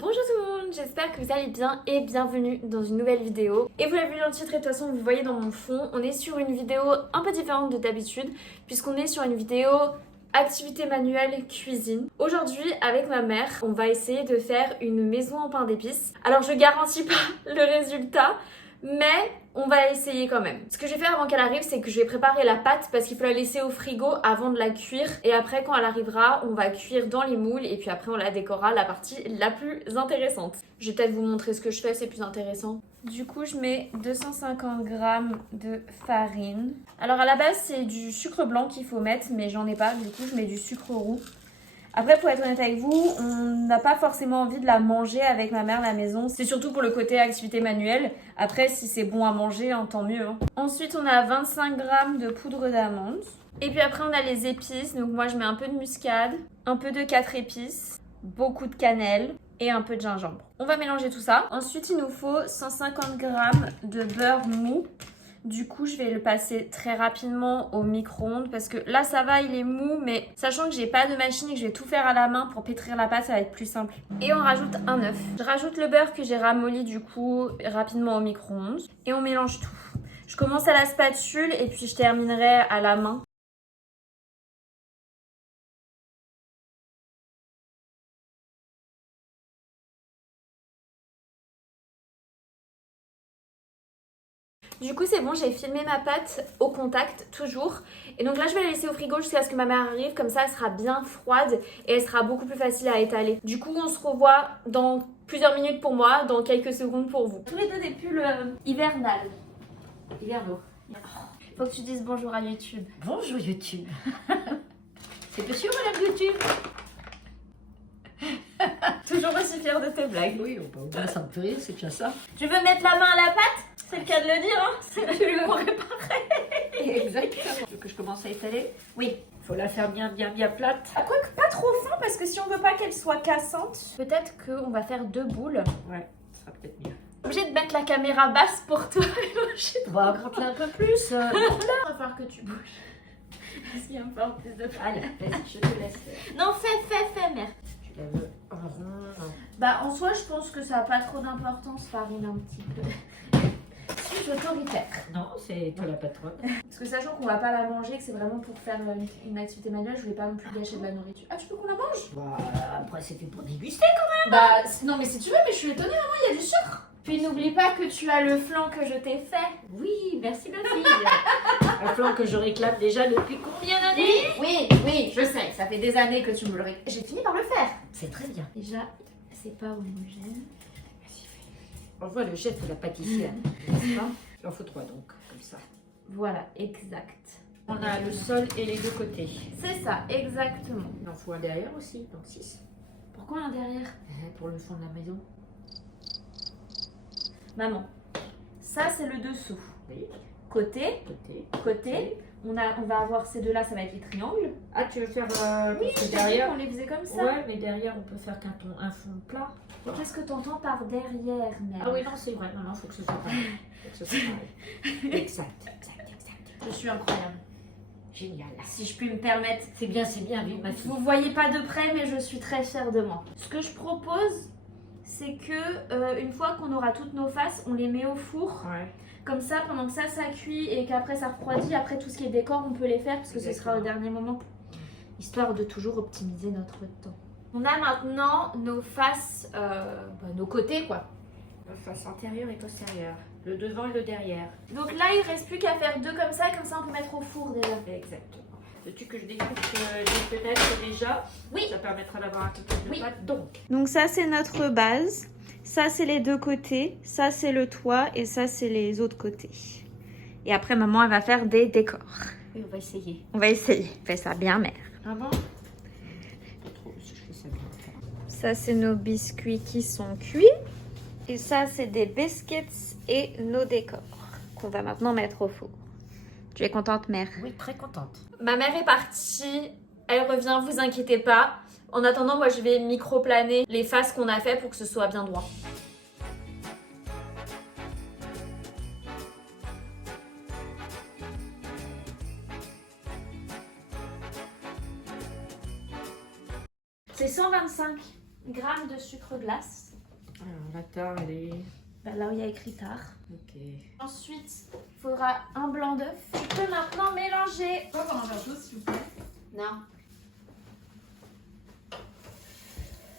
Bonjour tout le monde, j'espère que vous allez bien et bienvenue dans une nouvelle vidéo. Et vous l'avez vu dans le titre et de toute façon vous voyez dans mon fond, on est sur une vidéo un peu différente de d'habitude puisqu'on est sur une vidéo activité manuelle cuisine. Aujourd'hui avec ma mère, on va essayer de faire une maison en pain d'épices. Alors je garantis pas le résultat, mais on va essayer quand même. Ce que je vais faire avant qu'elle arrive, c'est que je vais préparer la pâte parce qu'il faut la laisser au frigo avant de la cuire. Et après, quand elle arrivera, on va cuire dans les moules et puis après, on la décorera, la partie la plus intéressante. Je vais peut-être vous montrer ce que je fais, c'est plus intéressant. Du coup, je mets 250 g de farine. Alors à la base, c'est du sucre blanc qu'il faut mettre, mais j'en ai pas. Du coup, je mets du sucre roux. Après, pour être honnête avec vous, on n'a pas forcément envie de la manger avec ma mère à la maison. C'est surtout pour le côté activité manuelle. Après, si c'est bon à manger, hein, tant mieux. Hein. Ensuite, on a 25 g de poudre d'amande. Et puis après, on a les épices. Donc moi, je mets un peu de muscade, un peu de 4 épices, beaucoup de cannelle et un peu de gingembre. On va mélanger tout ça. Ensuite, il nous faut 150 g de beurre mou. Du coup, je vais le passer très rapidement au micro-ondes parce que là, ça va, il est mou, mais sachant que j'ai pas de machine et que je vais tout faire à la main pour pétrir la pâte, ça va être plus simple. Et on rajoute un œuf. Je rajoute le beurre que j'ai ramolli du coup rapidement au micro-ondes et on mélange tout. Je commence à la spatule et puis je terminerai à la main. Du coup c'est bon, j'ai filmé ma pâte au contact toujours. Et donc là je vais la laisser au frigo jusqu'à ce que ma mère arrive. Comme ça elle sera bien froide et elle sera beaucoup plus facile à étaler. Du coup on se revoit dans plusieurs minutes pour moi, dans quelques secondes pour vous. Tous les deux des pulls hivernales. Hivernaux. Faut que tu dises bonjour à YouTube. Bonjour YouTube. C'est monsieur ou madame YouTube? Toujours aussi fière de tes blagues. Oui, ça me fait rire, c'est déjà ça. Tu veux mettre la main à la pâte? C'est le cas de le dire, hein. Je lui aurais préparé. Exactement. Tu veux que je commence à étaler? Oui. Il faut la faire bien plate. Quoique pas trop fin parce que si on veut pas qu'elle soit cassante, peut-être qu'on va faire 2 boules. Ouais, ça sera peut-être mieux. Obligée de mettre la caméra basse pour toi. On va gratter un peu plus. Il va falloir que tu bouges. Parce qu'il y a un peu en plus de Allez, vas-y, je te laisse. Non, fais, merde. Tu la veux en rond. Bah en soi, je pense que ça a pas trop d'importance, farine un petit peu. Suis-je autoritaire? Non, c'est toi la patronne. Parce que sachant qu'on va pas la manger, que c'est vraiment pour faire une activité manuelle, je voulais pas non plus gâcher de la nourriture. Ah, tu veux qu'on la mange? Bah, après c'était pour déguster quand Bah non mais si tu veux, mais je suis étonnée, maman, il y a du sucre. Puis n'oublie pas que tu as le flan que je t'ai fait. même. Oui, merci ma fille. Un flan que je réclame déjà depuis combien d'années? Oui, je sais, ça fait des années que tu me le réclames. J'ai fini par le faire. C'est très bien. Déjà, c'est pas homogène. On voit le chef de la pâtissière. n'est-ce pas? Il en faut 3 donc, comme ça. Voilà, exact. On a le sol et les deux côtés. C'est ça, exactement. Il en faut un derrière aussi, donc 6. Pourquoi un derrière? Pour le fond de la maison. Maman, ça c'est le dessous. Oui, Côté, côté. on va avoir ces deux-là, ça va être les triangles. Ah, tu veux faire Oui, parce que je derrière. on les faisait comme ça. Ouais, mais derrière, on peut faire un fond plat. Mais qu'est-ce que t'entends par derrière, mère? Ah oui, non, c'est vrai. Non, faut que ce soit pareil. Faut que ce soit pareil. Exact. Je suis incroyable. Génial. Si je puis me permettre. C'est bien, oui, ma fille. Vous voyez pas de près, mais je suis très fière de moi. Ce que je propose, c'est que une fois qu'on aura toutes nos faces, on les met au four. Ouais. Comme ça, pendant que ça cuit et qu'après ça refroidit, après tout ce qui est décor, on peut les faire parce que ce sera au dernier moment. Histoire de toujours optimiser notre temps. On a maintenant nos faces, nos côtés quoi. La face antérieure et postérieure. Le devant et le derrière. Donc là, il reste plus qu'à faire 2 comme ça on peut mettre au four déjà. Exactement. Veux-tu que je découpe les fenêtres déjà? Oui. Ça permettra d'avoir un peu plus de pâte. Donc ça, c'est notre base. Ça, c'est les 2 côtés. Ça, c'est le toit. Et ça, c'est les autres côtés. Et après, maman, elle va faire des décors. Oui, on va essayer. On va essayer. Fais ça bien, mère. Ah bon? Pas trop si je fais ça bien. Ça, c'est nos biscuits qui sont cuits. Et ça, c'est des biscuits et nos décors qu'on va maintenant mettre au four. Tu es contente, mère? Oui, très contente. Ma mère est partie. Elle revient, vous inquiétez pas. En attendant, moi, je vais microplaner les faces qu'on a fait pour que ce soit bien droit. C'est 125 g de sucre glace. Alors, la tare, elle est... Bah, là où il y a écrit tard. Ok. Ensuite, il faudra un blanc d'œuf. Tu peux maintenant mélanger. Pas avoir un verre d'eau, s'il vous plaît. Non.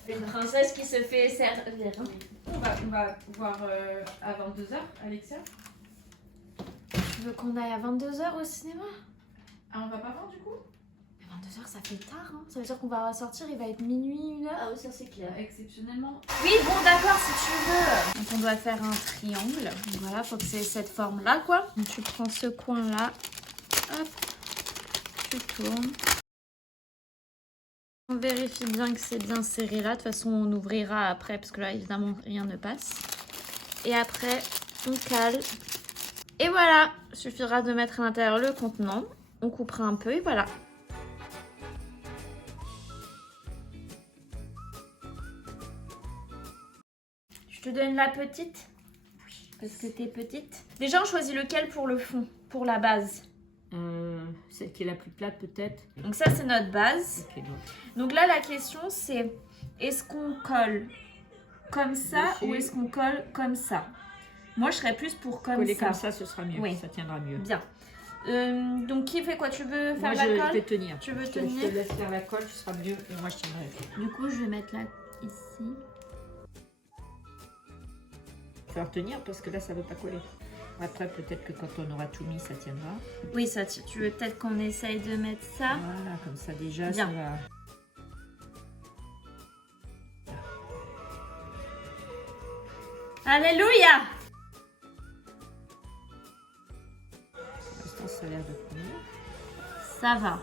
Une princesse qui se fait servir. On va voir à 22h, Alexia. Tu veux qu'on aille à 22h au cinéma? Ah, on va pas voir du coup? 22h, ça fait tard, hein. Ça veut dire qu'on va sortir, il va être minuit, 1h. Ah oui, ça c'est clair. Exceptionnellement. Oui, bon, d'accord, si tu veux. Donc, on doit faire un triangle. Donc, voilà, faut que c'est cette forme-là, quoi. Donc, tu prends ce coin-là. Hop. Tu tournes. On vérifie bien que c'est bien serré là. De toute façon, on ouvrira après, parce que là, évidemment, rien ne passe. Et après, on cale. Et voilà. Il suffira de mettre à l'intérieur le contenant. On coupera un peu et voilà. Je te donne la petite. Parce que t'es petite. Déjà, on choisit lequel pour le fond, pour la base. Celle qui est la plus plate, peut-être. Donc ça, c'est notre base. Ok, Donc là, la question, c'est est-ce qu'on colle comme ça dessus, ou est-ce qu'on colle comme ça? Moi, je serais plus pour comme coller ça. comme ça, ce sera mieux. Oui. Ça tiendra mieux. Bien. Donc, qui fait quoi? Tu veux faire Moi, la je colle? vais tenir. Tu veux Je te tenir? laisse faire la colle, ce sera mieux. Et moi, je tiendrai. Du coup, je vais mettre là, ici. Il faut retenir parce que là, ça ne veut pas coller. Après, peut-être que quand on aura tout mis, ça tiendra. Oui, ça, tu veux peut-être qu'on essaye de mettre ça? Voilà, comme ça, déjà, Bien. ça va. Alléluia! Pour l'instant, ça a l'air de tenir. Ça va.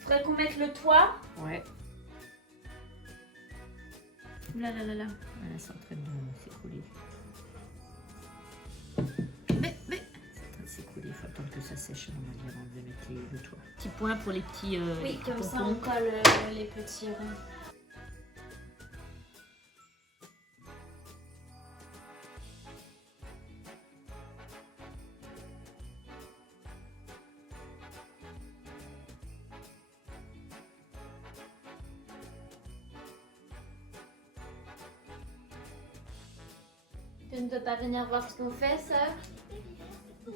Faudrait qu'on mette le toit. Ouais. Là, là, là, là. Voilà, c'est en train de s'écouler. Mais. C'est en train de s'écouler. Il faut attendre que ça sèche avant de mettre le toit. Petit point pour les petits. Oui, les comme petits ça, on pompons. colle les petits ronds. Tu ne peux pas venir voir ce qu'on fait, sœur?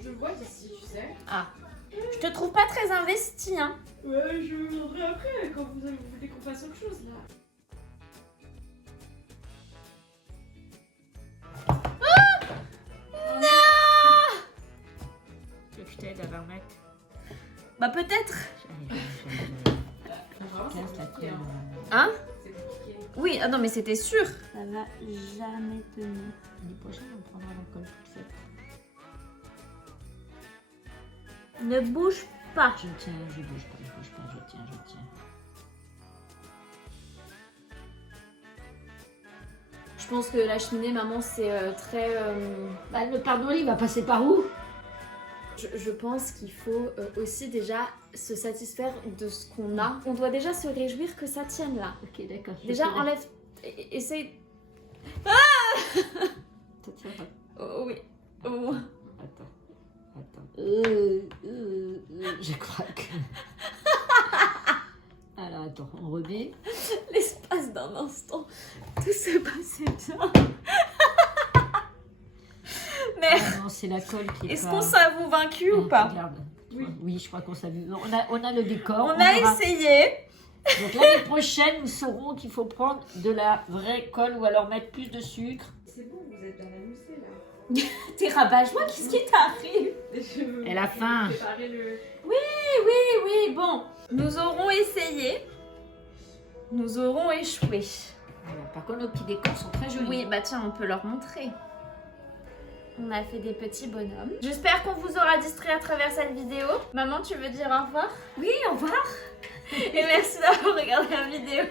Je vois ici, tu sais. Ah. Je te trouve pas très investi, hein. Ouais, je viendrai après quand vous voulez qu'on fasse autre chose là. Tu veux que je t'aide à la remettre? Bah peut-être. Casse la colle. Hein? C'est compliqué. Oui, ah non mais c'était sûr. Ça va jamais tenir. L'année prochaine, on prendra la colle toute faite. Ne bouge pas. Je tiens, je bouge pas, je tiens. Je pense que la cheminée, maman, c'est très... Bah, le pardon, il va passer par où? Je pense qu'il faut aussi déjà se satisfaire de ce qu'on a. On doit déjà se réjouir que ça tienne là. Ok, d'accord. Déjà, enlève... Essaye... Ça tiendra. Oh oui. Oh. Attends. Je crois que... Alors, attends, on remet. L'espace d'un instant, tout se passait bien. Merde. Ah non, c'est la colle qui est Est-ce pas... qu'on s'avoue vaincu ou pas? Regarde. Oui. Oui, je crois qu'on s'est vu. On a le décor. On a aura- essayé. Donc l'année prochaine, nous saurons qu'il faut prendre de la vraie colle ou alors mettre plus de sucre. C'est bon, vous êtes dans la moussée là. T'es rabat-joie, qu'est-ce qui t'arrive? Elle a faim. Préparer le... Oui, bon. Nous aurons essayé. Nous aurons échoué. Voilà. Par contre, nos petits décors sont très jolis. Oui, bah tiens, on peut leur montrer. On a fait des petits bonhommes. J'espère qu'on vous aura distrait à travers cette vidéo. Maman, tu veux dire au revoir? Oui, au revoir. Et merci d'avoir regardé la vidéo.